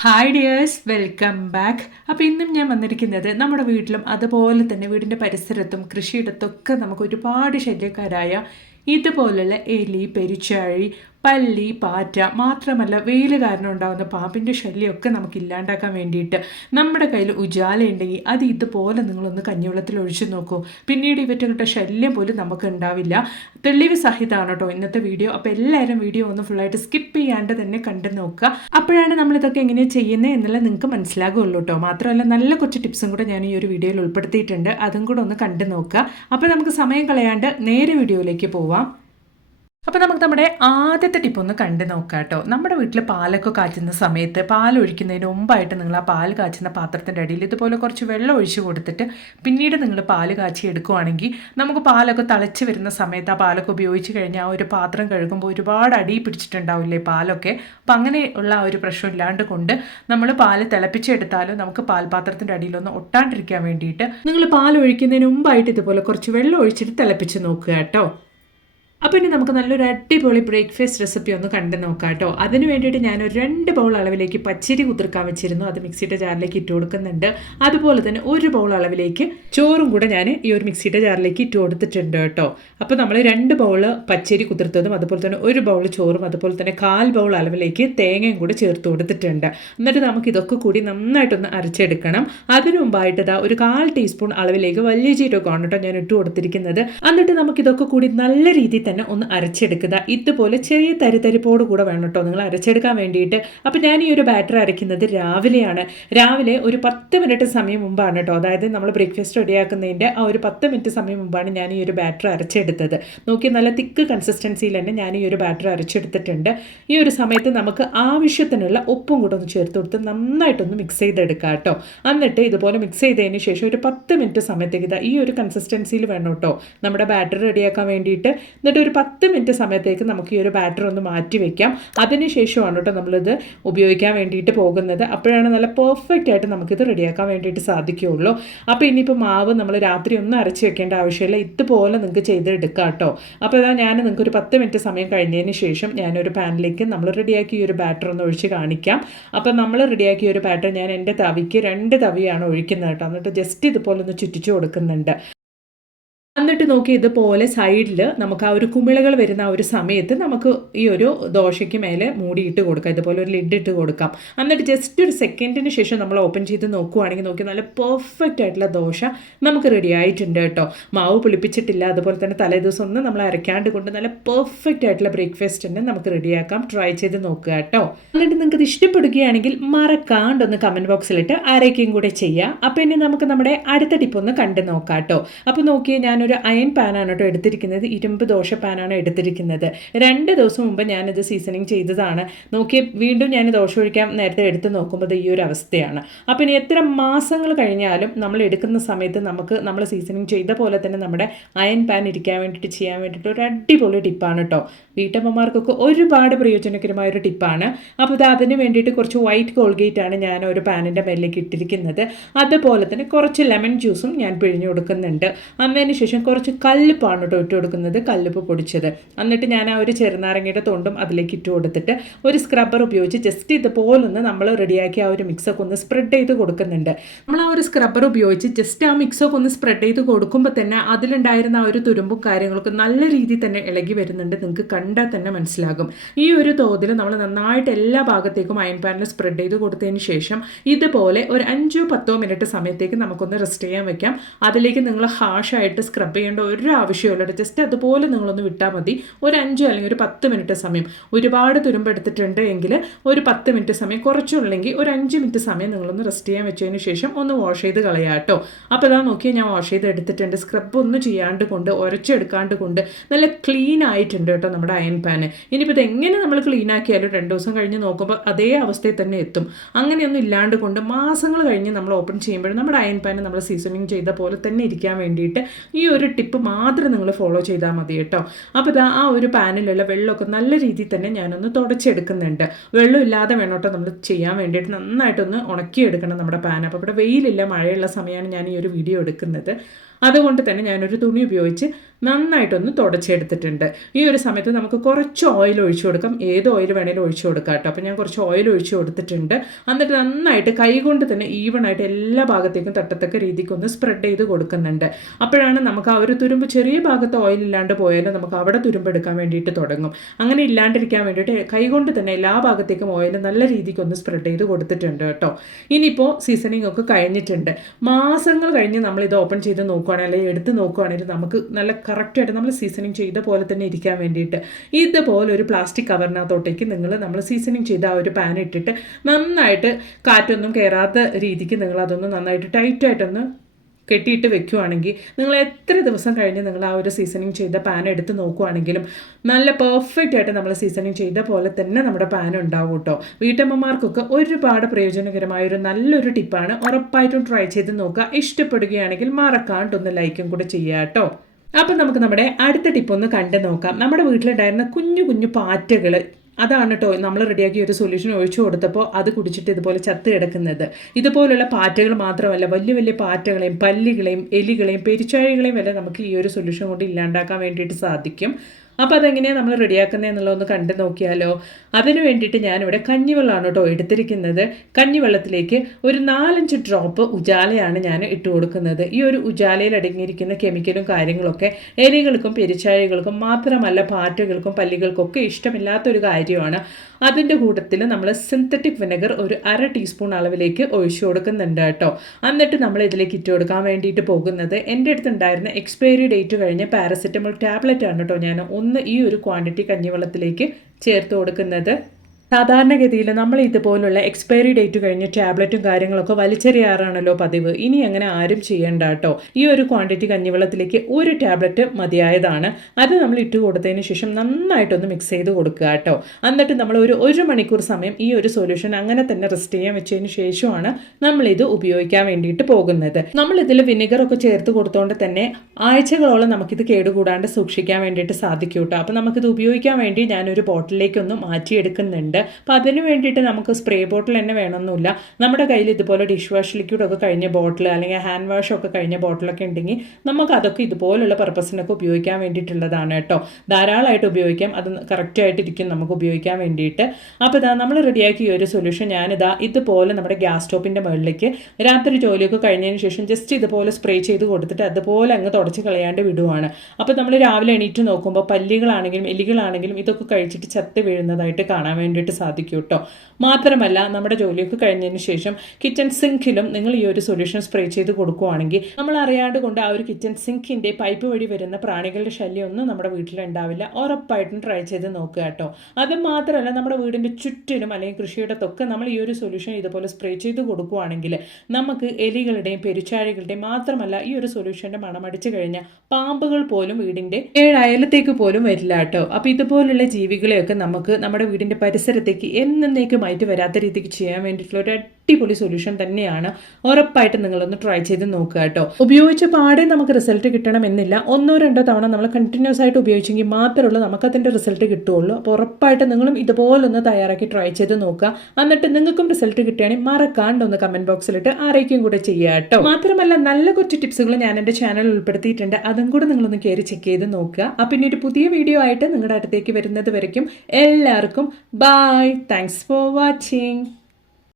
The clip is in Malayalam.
Hi dears, welcome back. അപ്പോൾ ഇന്നും ഞാൻ വന്നിരിക്കുന്നത് നമ്മുടെ വീട്ടിലും അതുപോലെ തന്നെ വീടിൻ്റെ പരിസരത്തും കൃഷിയിടത്തൊക്കെ നമുക്ക് ഒരുപാട് ശല്യക്കാരായ ഇതുപോലുള്ള എലി, പെരിച്ചാഴി, പല്ലി, പാറ്റ, മാത്രമല്ല വെയിൽ കാരണം ഉണ്ടാകുന്ന പാമ്പിൻ്റെ ശല്യമൊക്കെ നമുക്ക് ഇല്ലാണ്ടാക്കാൻ വേണ്ടിയിട്ട് നമ്മുടെ കയ്യിൽ ഉജാല ഉണ്ടെങ്കിൽ അത് ഇതുപോലെ നിങ്ങളൊന്ന് കഞ്ഞിവെള്ളത്തിൽ ഒഴിച്ചു നോക്കൂ. പിന്നീട് ഇവറ്റുകളുടെ ശല്യം പോലും നമുക്ക് ഉണ്ടാവില്ല. തെളിവ് സഹിതമാണ് കേട്ടോ ഇന്നത്തെ വീഡിയോ. അപ്പോൾ എല്ലാവരും വീഡിയോ ഒന്ന് ഫുള്ളായിട്ട് സ്കിപ്പ് ചെയ്യാണ്ട് തന്നെ കണ്ടു നോക്കുക. അപ്പോഴാണ് നമ്മളിതൊക്കെ എങ്ങനെയാണ് ചെയ്യുന്നത് എന്നുള്ളത് നിങ്ങൾക്ക് മനസ്സിലാകുള്ളൂ കേട്ടോ. മാത്രമല്ല നല്ല കുറച്ച് ടിപ്സും കൂടെ ഞാൻ ഈ ഒരു വീഡിയോയിൽ ഉൾപ്പെടുത്തിയിട്ടുണ്ട്. അതും കൂടെ ഒന്ന് കണ്ടു നോക്കുക. അപ്പോൾ നമുക്ക് സമയം കളയാണ്ട് നേരെ വീഡിയോയിലേക്ക് പോവാം. അപ്പോൾ നമുക്ക് നമ്മുടെ ആദ്യത്തെ ടിപ്പ് ഒന്ന് കണ്ടു നോക്കാം കേട്ടോ. നമ്മുടെ വീട്ടിൽ പാലൊക്കെ കാച്ചുന്ന സമയത്ത് പാൽ ഒഴിക്കുന്നതിന് മുമ്പായിട്ട് നിങ്ങൾ ആ പാൽ കാച്ചുന്ന പാത്രത്തിൻ്റെ അടിയിൽ ഇതുപോലെ കുറച്ച് വെള്ളം ഒഴിച്ച് കൊടുത്തിട്ട് പിന്നീട് നിങ്ങൾ പാൽ കാച്ചി എടുക്കുവാണെങ്കിൽ നമുക്ക് പാലൊക്കെ തിളച്ച് വരുന്ന സമയത്ത് ആ പാലൊക്കെ ഉപയോഗിച്ച് കഴിഞ്ഞാൽ ആ ഒരു പാത്രം കഴുകുമ്പോൾ ഒരുപാട് അടി പിടിച്ചിട്ടുണ്ടാവില്ലേ പാലൊക്കെ. അപ്പം അങ്ങനെയുള്ള ആ ഒരു പ്രശ്നം ഇല്ലാണ്ട് കൊണ്ട് നമ്മൾ പാൽ തിളപ്പിച്ചെടുത്താലും നമുക്ക് പാൽപാത്രത്തിൻ്റെ അടിയിലൊന്ന് ഒട്ടാണ്ടിരിക്കാൻ വേണ്ടിയിട്ട് നിങ്ങൾ പാൽ ഒഴിക്കുന്നതിന് മുമ്പായിട്ട് ഇതുപോലെ കുറച്ച് വെള്ളം ഒഴിച്ചിട്ട് തിളപ്പിച്ച് നോക്കുക കേട്ടോ. അപ്പോൾ ഇനി നമുക്ക് നല്ലൊരു അടിപൊളി ബ്രേക്ക്ഫാസ്റ്റ് റെസിപ്പി ഒന്ന് കണ്ടു നോക്കാം കേട്ടോ. അതിന് വേണ്ടിയിട്ട് ഞാനൊരു 2 ബൗൾ അളവിലേക്ക് പച്ചരി കുതിർക്കാൻ വെച്ചിരുന്നു. അത് മിക്സിയുടെ ജാറിലേക്ക് ഇട്ട് കൊടുക്കുന്നുണ്ട്. അതുപോലെ തന്നെ 1 ബൗൾ അളവിലേക്ക് ചോറും കൂടെ ഞാൻ ഈ ഒരു മിക്സിയുടെ ജാറിലേക്ക് ഇട്ട് കൊടുത്തിട്ടുണ്ട് കേട്ടോ. അപ്പോൾ നമ്മൾ 2 ബൗൾ പച്ചരി കുതിർത്തതും അതുപോലെ തന്നെ 1 ബൗൾ ചോറും അതുപോലെ തന്നെ 1/4 ബൗൾ അളവിലേക്ക് തേങ്ങയും കൂടെ ചേർത്ത് കൊടുത്തിട്ടുണ്ട്. എന്നിട്ട് നമുക്ക് ഇതൊക്കെ കൂടി നന്നായിട്ടൊന്ന് അരച്ചെടുക്കണം. അതിനു മുമ്പായിട്ട് ഇതാ ഒരു 1/4 ടീസ്പൂൺ അളവിലേക്ക് വലിയ ജീരകമാണ് കേട്ടോ ഞാൻ ഇട്ട് കൊടുത്തിരിക്കുന്നത്. എന്നിട്ട് നമുക്ക് ഇതൊക്കെ കൂടി നല്ല രീതിയിൽ തന്നെ ഒന്ന് അരച്ചെടുക്കുക. ഇതുപോലെ ചെറിയ തരിതരിപ്പോട് കൂടെ വേണം കേട്ടോ നിങ്ങൾ അരച്ചെടുക്കാൻ വേണ്ടിയിട്ട്. അപ്പോൾ ഞാൻ ഈ ഒരു ബാറ്റർ അരയ്ക്കുന്നത് രാവിലെ ഒരു 10 മിനിറ്റ് സമയം മുമ്പാണ് കേട്ടോ. അതായത് നമ്മൾ ബ്രേക്ക്ഫാസ്റ്റ് റെഡിയാക്കുന്നതിൻ്റെ ആ ഒരു 10 മിനിറ്റ് സമയം മുമ്പാണ് ഞാൻ ഈ ഒരു ബാറ്റർ അരച്ചെടുത്തത്. നോക്കി നല്ല തിക്ക് കൺസിസ്റ്റൻസിയിൽ തന്നെ ഞാൻ ഈ ഒരു ബാറ്റർ അരച്ചെടുത്തിട്ടുണ്ട്. ഈ ഒരു സമയത്ത് നമുക്ക് ആവശ്യത്തിനുള്ള ഉപ്പും കൂടെ ഒന്ന് ചേർത്ത് കൊടുത്ത് നന്നായിട്ടൊന്ന് മിക്സ് ചെയ്തെടുക്കാം കേട്ടോ. എന്നിട്ട് ഇതുപോലെ മിക്സ് ചെയ്തതിന് ശേഷം ഒരു 10 മിനിറ്റ് സമയത്തേക്ക് ഈ ഒരു കൺസിസ്റ്റൻസിയിൽ വേണം കേട്ടോ നമ്മുടെ ബാറ്റർ റെഡിയാക്കാൻ വേണ്ടിയിട്ട്. എന്നിട്ട് ഒരു 10 മിനിറ്റ് സമയത്തേക്ക് നമുക്ക് ഈ ഒരു ബാറ്റർ ഒന്ന് മാറ്റി വെക്കാം. അതിനുശേഷമാണ് കേട്ടോ നമ്മളിത് ഉപയോഗിക്കാൻ വേണ്ടിയിട്ട് പോകുന്നത്. അപ്പോഴാണ് നല്ല പെർഫെക്റ്റ് ആയിട്ട് നമുക്കിത് റെഡിയാക്കാൻ വേണ്ടിയിട്ട് സാധിക്കുകയുള്ളൂ. അപ്പോൾ ഇനിയിപ്പോൾ മാവ് നമ്മൾ രാത്രി ഒന്നും അരച്ച് വെക്കേണ്ട ആവശ്യമില്ല. ഇതുപോലെ നിങ്ങൾക്ക് ചെയ്തെടുക്കാം കേട്ടോ. അപ്പോൾ ഇതാ ഞാൻ നിങ്ങൾക്ക് ഒരു 10 മിനിറ്റ് സമയം കഴിഞ്ഞതിന് ശേഷം ഞാനൊരു പാനിലേക്ക് നമ്മൾ റെഡിയാക്കി ഈ ഒരു ബാറ്റർ ഒന്ന് ഒഴിച്ച് കാണിക്കാം. അപ്പോൾ നമ്മൾ റെഡിയാക്കിയ ഒരു ബാറ്റർ ഞാൻ എൻ്റെ തവിക്ക് 2 തവിയാണ് ഒഴിക്കുന്നത് കേട്ടോ. എന്നിട്ട് ജസ്റ്റ് ഇതുപോലെ ഒന്ന് ചുറ്റിച്ചു കൊടുക്കുന്നുണ്ട്. എന്നിട്ട് നോക്കി ഇതുപോലെ സൈഡിൽ നമുക്ക് ആ ഒരു കുമിളകൾ വരുന്ന ആ ഒരു സമയത്ത് നമുക്ക് ഈ ഒരു ദോശയ്ക്ക് മേലെ മൂടിയിട്ട് കൊടുക്കാം. ഇതുപോലെ ഒരു ലിഡ് ഇട്ട് കൊടുക്കാം. എന്നിട്ട് ജസ്റ്റ് ഒരു സെക്കൻഡിന് ശേഷം നമ്മൾ ഓപ്പൺ ചെയ്ത് നോക്കുകയാണെങ്കിൽ നോക്കി നല്ല പെർഫെക്റ്റ് ആയിട്ടുള്ള ദോശ നമുക്ക് റെഡി ആയിട്ടുണ്ട് കേട്ടോ. മാവ് പുളിപ്പിച്ചിട്ടില്ല. അതുപോലെ തന്നെ തലേദിവസം ഒന്നും നമ്മൾ അരയ്ക്കാണ്ട് കൊണ്ട് നല്ല പെർഫെക്റ്റ് ആയിട്ടുള്ള ബ്രേക്ക്ഫാസ്റ്റ് തന്നെ നമുക്ക് റെഡിയാക്കാം. ട്രൈ ചെയ്ത് നോക്കുക കേട്ടോ. എന്നിട്ട് നിങ്ങൾക്ക് ഇത് ഇഷ്ടപ്പെടുകയാണെങ്കിൽ മറക്കാണ്ടൊന്ന് കമൻറ്റ് ബോക്സിലിട്ട് ആരേക്കും കൂടെ ചെയ്യുക. അപ്പോൾ ഇനി നമുക്ക് നമ്മുടെ അടുത്ത ടിപ്പ് ഒന്ന് കണ്ടു നോക്കാം കേട്ടോ. അപ്പോൾ നോക്കിയാൽ ഞാനൊരു അയൺ പാനാണ് കേട്ടോ എടുത്തിരിക്കുന്നത്. ഇരുമ്പ് ദോശ പാനാണ് എടുത്തിരിക്കുന്നത്. 2 ദിവസം മുമ്പ് ഞാനിത് സീസണിങ് ചെയ്തതാണ്. നോക്കി വീണ്ടും ഞാൻ ദോശ ഒഴിക്കാൻ നേരത്തെ എടുത്ത് നോക്കുമ്പോൾ ഈ ഒരു അവസ്ഥയാണ്. അപ്പം ഇനി എത്ര മാസങ്ങൾ കഴിഞ്ഞാലും നമ്മൾ എടുക്കുന്ന സമയത്ത് നമുക്ക് നമ്മൾ സീസണിങ് ചെയ്ത പോലെ തന്നെ നമ്മുടെ അയൺ പാൻ ഇരിക്കാൻ വേണ്ടിയിട്ട് ചെയ്യാൻ വേണ്ടിയിട്ട് ഒരു അടിപൊളി ടിപ്പാണ് കേട്ടോ. വീട്ടമ്മമാർക്കൊക്കെ ഒരുപാട് പ്രയോജനകരമായ ഒരു ടിപ്പാണ്. അപ്പോൾ ഇത് അതിന് വേണ്ടിയിട്ട് കുറച്ച് വൈറ്റ് കോൾഗേറ്റ് ആണ് ഞാൻ ഒരു പാനിൻ്റെ മേലേക്ക് ഇട്ടിരിക്കുന്നത്. അതുപോലെ തന്നെ കുറച്ച് ലെമൺ ജ്യൂസും ഞാൻ പിഴിഞ്ഞു കൊടുക്കുന്നുണ്ട്. അതിന് ശേഷം കുറച്ച് കല്ലുപ്പാണ് കേട്ടോ ഇട്ട് കൊടുക്കുന്നത്, കല്ലുപ്പ് പൊടിച്ചത്. എന്നിട്ട് ഞാൻ ആ ഒരു ചെറുനാരങ്ങയുടെ തൊണ്ടും അതിലേക്ക് ഇട്ട് കൊടുത്തിട്ട് ഒരു സ്ക്രബ്ബർ ഉപയോഗിച്ച് ജസ്റ്റ് ഇതുപോലൊന്ന് നമ്മൾ റെഡിയാക്കി ആ ഒരു മിക്സൊക്കെ ഒന്ന് സ്പ്രെഡ് ചെയ്ത് കൊടുക്കുന്നുണ്ട്. നമ്മൾ ആ ഒരു സ്ക്രബ്ബർ ഉപയോഗിച്ച് ജസ്റ്റ് ആ മിക്സൊക്കെ ഒന്ന് സ്പ്രെഡ് ചെയ്ത് കൊടുക്കുമ്പോൾ തന്നെ അതിലുണ്ടായിരുന്ന ആ ഒരു തുരുമ്പും കാര്യങ്ങളൊക്കെ നല്ല രീതിയിൽ തന്നെ ഇളകി വരുന്നുണ്ട്. നിങ്ങൾക്ക് കണ്ടാൽ തന്നെ മനസ്സിലാകും. ഈ ഒരു തോതിൽ നമ്മൾ നന്നായിട്ട് എല്ലാ ഭാഗത്തേക്കും അയൺ പാനിൽ സ്പ്രെഡ് ചെയ്ത് കൊടുത്തതിന് ശേഷം ഇതുപോലെ ഒരു 5-10 മിനിറ്റ് സമയത്തേക്ക് നമുക്കൊന്ന് റെസ്റ്റ് ചെയ്യാൻ വെക്കാം. അതിലേക്ക് നിങ്ങൾ ഹാഷായിട്ട് സ്ക്രബ് ചെയ്യേണ്ട ഒരു ആവശ്യമില്ല. ജസ്റ്റ് അതുപോലെ നിങ്ങളൊന്ന് വിട്ടാൽ മതി. ഒരു 5 അല്ലെങ്കിൽ ഒരു 10 മിനിറ്റ് സമയം. ഒരുപാട് തുരുമ്പെടുത്തിട്ടുണ്ട് എങ്കിൽ ഒരു 10 മിനിറ്റ് സമയം, കുറച്ചുള്ളെങ്കിൽ ഒരു 5 മിനിറ്റ് സമയം നിങ്ങളൊന്ന് റെസ്റ്റ് ചെയ്യാൻ വെച്ചതിന് ശേഷം ഒന്ന് വാഷ് ചെയ്ത് കളയാം കേട്ടോ. അപ്പോൾ അതാ നോക്കിയാൽ ഞാൻ വാഷ് ചെയ്ത് എടുത്തിട്ടുണ്ട്. സ്ക്രബ് ഒന്നും ചെയ്യാണ്ട് കൊണ്ട് ഉരച്ചെടുക്കാണ്ട് കൊണ്ട് നല്ല ക്ലീൻ ആയിട്ടുണ്ട് കേട്ടോ നമ്മുടെ അയൺ പാന്. ഇനിയിപ്പോൾ ഇത് എങ്ങനെ നമ്മൾ ക്ലീൻ ആക്കിയാലും 2 ദിവസം കഴിഞ്ഞ് നോക്കുമ്പോൾ അതേ അവസ്ഥയിൽ തന്നെ എത്തും. അങ്ങനെയൊന്നും ഇല്ലാണ്ട് കൊണ്ട് മാസങ്ങൾ കഴിഞ്ഞ് നമ്മൾ ഓപ്പൺ ചെയ്യുമ്പോഴും നമ്മുടെ അയൺ പാന് നമ്മൾ സീസണിങ് ചെയ്ത പോലെ തന്നെ ഇരിക്കാൻ വേണ്ടിയിട്ട് ഈ ഒരു ടിപ്പ് മാത്രം നിങ്ങൾ ഫോളോ ചെയ്താൽ മതി കേട്ടോ. അപ്പോൾ ഇതാ ആ ഒരു പാനിലുള്ള വെള്ളമൊക്കെ നല്ല രീതിയിൽ തന്നെ ഞാനൊന്ന് തുടച്ചെടുക്കുന്നുണ്ട്. വെള്ളം ഇല്ലാതെ വേണം കേട്ടോ നമ്മൾ ചെയ്യാൻ വേണ്ടിയിട്ട്. നന്നായിട്ടൊന്ന് ഉണക്കിയെടുക്കണം നമ്മുടെ പാൻ. അപ്പോൾ ഇവിടെ വെയിലില്ല, മഴയുള്ള സമയമാണ് ഞാൻ ഈ ഒരു വീഡിയോ എടുക്കുന്നത്. അതുകൊണ്ട് തന്നെ ഞാനൊരു തുണി ഉപയോഗിച്ച് നന്നായിട്ടൊന്ന് തുടച്ചെടുത്തിട്ടുണ്ട്. ഈ ഒരു സമയത്ത് നമുക്ക് കുറച്ച് ഓയിൽ ഒഴിച്ചു കൊടുക്കാം. ഏത് ഓയിൽ വേണേലും ഒഴിച്ചു കൊടുക്കാം കേട്ടോ. അപ്പോൾ ഞാൻ കുറച്ച് ഓയിൽ ഒഴിച്ചു കൊടുത്തിട്ടുണ്ട്. എന്നിട്ട് നന്നായിട്ട് കൈകൊണ്ട് തന്നെ ഈവണായിട്ട് എല്ലാ ഭാഗത്തേക്കും തട്ടത്തക്ക രീതിക്ക് ഒന്ന് സ്പ്രെഡ് ചെയ്ത് കൊടുക്കുന്നുണ്ട്. അപ്പോഴാണ് നമുക്ക് ആ ഒരു തുരുമ്പ് ചെറിയ ഭാഗത്ത് ഓയിൽ ഇല്ലാണ്ട് പോയാലും നമുക്ക് അവിടെ തുരുമ്പെടുക്കാൻ വേണ്ടിയിട്ട് തുടങ്ങും. അങ്ങനെ ഇല്ലാണ്ടിരിക്കാൻ വേണ്ടിയിട്ട് കൈകൊണ്ട് തന്നെ എല്ലാ ഭാഗത്തേക്കും ഓയിൽ നല്ല രീതിക്ക് ഒന്ന് സ്പ്രെഡ് ചെയ്ത് കൊടുത്തിട്ടുണ്ട് കേട്ടോ. ഇനിയിപ്പോൾ സീസണിങ് ഒക്കെ കഴിഞ്ഞിട്ടുണ്ട്. മാസങ്ങൾ കഴിഞ്ഞ് നമ്മളിത് ഓപ്പൺ ചെയ്ത് നോക്കുകയാണെങ്കിൽ അല്ലെങ്കിൽ എടുത്ത് നോക്കുകയാണെങ്കിൽ നമുക്ക് നല്ല കറക്റ്റായിട്ട് നമ്മൾ സീസണിങ് ചെയ്ത പോലെ തന്നെ ഇരിക്കാൻ വേണ്ടിയിട്ട് ഇതുപോലെ ഒരു പ്ലാസ്റ്റിക് കവറിനകത്തോട്ടേക്ക് നമ്മൾ സീസണിങ് ചെയ്ത ആ ഒരു പാൻ ഇട്ടിട്ട് നന്നായിട്ട് കാറ്റൊന്നും കയറാത്ത രീതിക്ക് നിങ്ങൾ അതൊന്ന് നന്നായിട്ട് ടൈറ്റായിട്ടൊന്ന് കെട്ടിയിട്ട് വെക്കുകയാണെങ്കിൽ നിങ്ങൾ എത്ര ദിവസം കഴിഞ്ഞ് നിങ്ങൾ ആ ഒരു സീസണിങ് ചെയ്ത പാൻ എടുത്ത് നോക്കുകയാണെങ്കിലും നല്ല പെർഫെക്റ്റ് ആയിട്ട് നമ്മൾ സീസണിങ് ചെയ്ത പോലെ തന്നെ നമ്മുടെ പാൻ ഉണ്ടാവും കേട്ടോ. വീട്ടമ്മമാർക്കൊക്കെ ഒരുപാട് പ്രയോജനകരമായ ഒരു നല്ലൊരു ടിപ്പാണ്. ഉറപ്പായിട്ടും ട്രൈ ചെയ്ത് നോക്കുക. ഇഷ്ടപ്പെടുകയാണെങ്കിൽ മറക്കാണ്ടൊന്ന് ലൈക്കും കൂടെ ചെയ്യുക കേട്ടോ. അപ്പം നമുക്ക് നമ്മുടെ അടുത്ത ടിപ്പ് ഒന്ന് കണ്ടു നോക്കാം. നമ്മുടെ വീട്ടിലുണ്ടായിരുന്ന കുഞ്ഞു കുഞ്ഞു പാറ്റകൾ, അതാണ് കേട്ടോ നമ്മൾ റെഡിയാക്കി ഒരു സൊല്യൂഷൻ ഒഴിച്ചു കൊടുത്തപ്പോൾ അത് കുടിച്ചിട്ട് ഇതുപോലെ ചത്ത് കിടക്കുന്നത്. ഇതുപോലുള്ള പാറ്റകൾ മാത്രമല്ല, വലിയ വലിയ പാറ്റകളെയും പല്ലികളെയും എലികളെയും പെരിച്ചാഴികളെയും വരെ നമുക്ക് ഈ ഒരു സൊല്യൂഷൻ കൊണ്ട് ഇല്ലാണ്ടാക്കാൻ വേണ്ടിയിട്ട് സാധിക്കും. അപ്പോൾ അതെങ്ങനെയാണ് നമ്മൾ റെഡിയാക്കുന്നത് എന്നുള്ളതൊന്ന് കണ്ടു നോക്കിയാലോ. അതിന് വേണ്ടിയിട്ട് ഞാനിവിടെ കഞ്ഞിവെള്ളമാണ് കേട്ടോ എടുത്തിരിക്കുന്നത്. കഞ്ഞിവെള്ളത്തിലേക്ക് ഒരു 4-5 ഡ്രോപ്പ് ഉജാലയാണ് ഞാൻ ഇട്ട് കൊടുക്കുന്നത്. ഈ ഒരു ഉജാലയിൽ അടങ്ങിയിരിക്കുന്ന കെമിക്കലും കാര്യങ്ങളൊക്കെ എലികൾക്കും പെരിച്ചാഴികൾക്കും മാത്രമല്ല പാറ്റകൾക്കും പല്ലികൾക്കൊക്കെ ഇഷ്ടമില്ലാത്തൊരു കാര്യമാണ്. അതിൻ്റെ കൂട്ടത്തിൽ നമ്മൾ സിന്തറ്റിക് വിനെഗർ ഒരു 1/2 ടീസ്പൂൺ അളവിലേക്ക് ഒഴിച്ചു കൊടുക്കുന്നുണ്ട് കേട്ടോ. എന്നിട്ട് നമ്മൾ ഇതിലേക്ക് ഇട്ട് കൊടുക്കാൻ വേണ്ടിയിട്ട് പോകുന്നത് എൻ്റെ അടുത്തുണ്ടായിരുന്ന എക്സ്പയറി ഡേറ്റ് കഴിഞ്ഞ പാരസെറ്റമോൾ ടാബ്ലറ്റ് ആണ് കേട്ടോ. ഞാൻ ഈ ഒരു ക്വാണ്ടിറ്റി കഞ്ഞിവെള്ളത്തിലേക്ക് ചേർത്ത് കൊടുക്കുന്നത്. സാധാരണഗതിയിൽ നമ്മൾ ഇതുപോലുള്ള എക്സ്പയറി ഡേറ്റ് കഴിഞ്ഞ ടാബ്ലറ്റും കാര്യങ്ങളൊക്കെ വലിച്ചെറിയാറാണല്ലോ പതിവ്. ഇനി അങ്ങനെ ആരും ചെയ്യേണ്ട കേട്ടോ. ഈ ഒരു ക്വാണ്ടിറ്റി കഞ്ഞിവെള്ളത്തിലേക്ക് ഒരു ടാബ്ലറ്റ് മതിയായതാണ്. അത് നമ്മൾ ഇട്ട് കൊടുത്തതിന് ശേഷം നന്നായിട്ടൊന്ന് മിക്സ് ചെയ്ത് കൊടുക്കുക കേട്ടോ. എന്നിട്ട് നമ്മൾ ഒരു 1 മണിക്കൂർ സമയം ഈ ഒരു സൊല്യൂഷൻ അങ്ങനെ തന്നെ റെസ്റ്റ് ചെയ്യാൻ വെച്ചതിന് ശേഷമാണ് നമ്മളിത് ഉപയോഗിക്കാൻ വേണ്ടിയിട്ട് പോകുന്നത്. നമ്മളിതിൽ വിനെഗറൊക്കെ ചേർത്ത് കൊടുത്തുകൊണ്ട് തന്നെ ആഴ്ചകളോളം നമുക്കിത് കേടുകൂടാണ്ട് സൂക്ഷിക്കാൻ വേണ്ടിയിട്ട് സാധിക്കും കേട്ടോ. അപ്പോൾ നമുക്കിത് ഉപയോഗിക്കാൻ വേണ്ടി ഞാനൊരു ബോട്ടിലേക്കൊന്ന് മാറ്റിയെടുക്കുന്നുണ്ട്. അപ്പോൾ അതിന് വേണ്ടിയിട്ട് നമുക്ക് സ്പ്രേ ബോട്ടിൽ തന്നെ വേണമെന്നില്ല. നമ്മുടെ കയ്യിൽ ഇതുപോലെ ഡിഷ് വാഷ് ലിക്വിഡൊക്കെ കഴിഞ്ഞ ബോട്ടിൽ അല്ലെങ്കിൽ ഹാൻഡ് വാഷൊക്കെ കഴിഞ്ഞ ബോട്ടിലൊക്കെ ഉണ്ടെങ്കിൽ നമുക്ക് അതൊക്കെ ഇതുപോലുള്ള പർപ്പസിനൊക്കെ ഉപയോഗിക്കാൻ വേണ്ടിയിട്ടുള്ളതാണ് കേട്ടോ. ധാരാളമായിട്ട് ഉപയോഗിക്കാം. അത് കറക്റ്റായിട്ടിരിക്കും നമുക്ക് ഉപയോഗിക്കാൻ വേണ്ടിയിട്ട്. അപ്പോൾ ഇതാ നമ്മൾ റെഡിയാക്കിയ ഒരു സൊല്യൂഷൻ ഞാനിതാ ഇതുപോലെ നമ്മുടെ ഗ്യാസ് സ്റ്റോപ്പിൻ്റെ മുകളിലേക്ക് രാത്രി ജോലിയൊക്കെ കഴിഞ്ഞതിന് ശേഷം ജസ്റ്റ് ഇതുപോലെ സ്പ്രേ ചെയ്ത് കൊടുത്തിട്ട് അതുപോലെ അങ്ങ് തുടച്ച് കളയാണ്ട് വിടുവാണ്. അപ്പോൾ നമ്മൾ രാവിലെ എണീറ്റ് നോക്കുമ്പോൾ പല്ലികളാണെങ്കിലും എലികളാണെങ്കിലും ഇതൊക്കെ കഴിച്ചിട്ട് ചത്ത് വീഴുന്നതായിട്ട് കാണാൻ വേണ്ടിയിട്ട് സാധിക്കും കേട്ടോ. മാത്രമല്ല നമ്മുടെ ജോലിയൊക്കെ കഴിഞ്ഞതിന് ശേഷം കിച്ചൺ സിങ്കിലും നിങ്ങൾ ഈ ഒരു സൊല്യൂഷൻ സ്പ്രേ ചെയ്ത് കൊടുക്കുകയാണെങ്കിൽ നമ്മൾ അറിയാണ്ട് കൊണ്ട് ആ ഒരു കിച്ചൺ സിങ്കിന്റെ പൈപ്പ് വഴി വരുന്ന പ്രാണികളുടെ ശല്യം ഒന്നും നമ്മുടെ വീട്ടിലുണ്ടാവില്ല. ഉറപ്പായിട്ടും ട്രൈ ചെയ്ത് നോക്കുക കേട്ടോ. അത് മാത്രമല്ല നമ്മുടെ വീടിന്റെ ചുറ്റിനും അല്ലെങ്കിൽ കൃഷിയിടത്തൊക്കെ നമ്മൾ ഈ ഒരു സൊല്യൂഷൻ ഇതുപോലെ സ്പ്രേ ചെയ്ത് കൊടുക്കുകയാണെങ്കിൽ നമുക്ക് എലികളുടെയും പെരിച്ചാഴികളുടെയും മാത്രമല്ല ഈ ഒരു സൊല്യൂഷന്റെ മണമടിച്ചു കഴിഞ്ഞാൽ പാമ്പുകൾ പോലും വീടിന്റെ 7 അയലത്തേക്ക് പോലും വരില്ല കേട്ടോ. അപ്പൊ ഇതുപോലുള്ള ജീവികളെയൊക്കെ നമുക്ക് നമ്മുടെ വീടിന്റെ പരിസരത്തേക്ക് എന്നേക്കുമായിട്ട് വരാത്ത രീതിക്ക് ചെയ്യാൻ വേണ്ടിയിട്ടുള്ള ഒരു അടിപൊളി സൊല്യൂഷൻ തന്നെയാണ്. ഉറപ്പായിട്ട് നിങ്ങളൊന്ന് ട്രൈ ചെയ്ത് നോക്കുക കേട്ടോ. ഉപയോഗിച്ച പാടെ നമുക്ക് റിസൾട്ട് കിട്ടണമെന്നില്ല. 1-2 തവണ നമ്മൾ കണ്ടിന്യൂസ് ആയിട്ട് ഉപയോഗിച്ചെങ്കിൽ മാത്രമേ നമുക്ക് അതിന്റെ റിസൾട്ട് കിട്ടുള്ളൂ. അപ്പോൾ ഉറപ്പായിട്ട് നിങ്ങളും ഇതുപോലൊന്ന് തയ്യാറാക്കി ട്രൈ ചെയ്ത് നോക്കുക. എന്നിട്ട് നിങ്ങൾക്കും റിസൾട്ട് കിട്ടുകയാണെങ്കിൽ മറക്കാണ്ട് ഒന്ന് കമന്റ് ബോക്സിലിട്ട് ആരേക്കും കൂടെ ചെയ്യുക കേട്ടോ. മാത്രമല്ല നല്ല കുറച്ച് ടിപ്സുകൾ ഞാൻ എൻ്റെ ചാനലിൽ ഉൾപ്പെടുത്തിയിട്ടുണ്ട്. അതും കൂടെ നിങ്ങളൊന്ന് കയറി ചെക്ക് ചെയ്ത് നോക്കുക. അപ്പം പിന്നെ ഒരു പുതിയ വീഡിയോ ആയിട്ട് നിങ്ങളുടെ അടുത്തേക്ക് വരുന്നത് വരയ്ക്കും എല്ലാവർക്കും ബൈ. Thanks for watching.